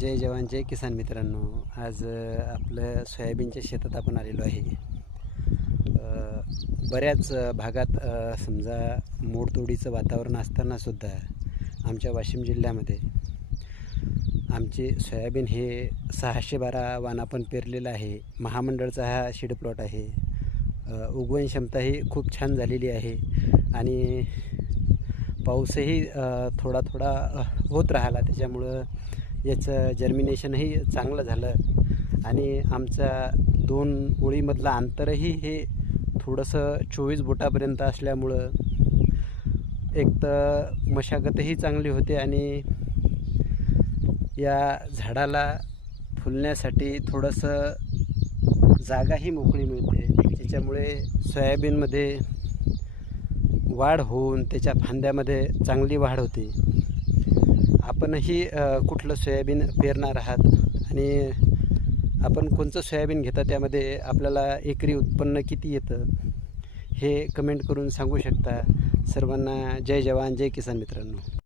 जय जवान जय किसान मित्रांनो. आज आपलं सोयाबीनच्या शेतात आपण आलेलो आहे. बऱ्याच भागात समजा मोडतोडीचं वातावरण असतानासुद्धा आमच्या वाशिम जिल्ह्यामध्ये आमचे सोयाबीन हे 612 वाण आपण पेरलेलं आहे. महामंडळचा हा सीड प्लॉट आहे. उगवण क्षमताही खूप छान झालेली आहे आणि पाऊसही थोडा थोडा होत राहिला, त्याच्यामुळं याचं जर्मिनेशनही चांगलं झालं आणि आमचा 2 ओळीमधलं अंतरही हे थोडंसं 24 बोटापर्यंत असल्यामुळं एक तर मशागतही चांगली होते आणि या झाडाला फुलण्यासाठी थोडंसं जागाही मोकळी मिळते, त्याच्यामुळे सोयाबीनमध्ये वाढ होऊन त्याच्या फांद्यामध्ये चांगली वाढ होते. आपणही कुठलं सोयाबीन पेरणार आहात आणि आपण कोणतं सोयाबीन घेता, त्यामध्ये आपल्याला एकरी उत्पन्न किती येतं हे कमेंट करून सांगू शकता. सर्वांना जय जवान जय किसान मित्रांनो.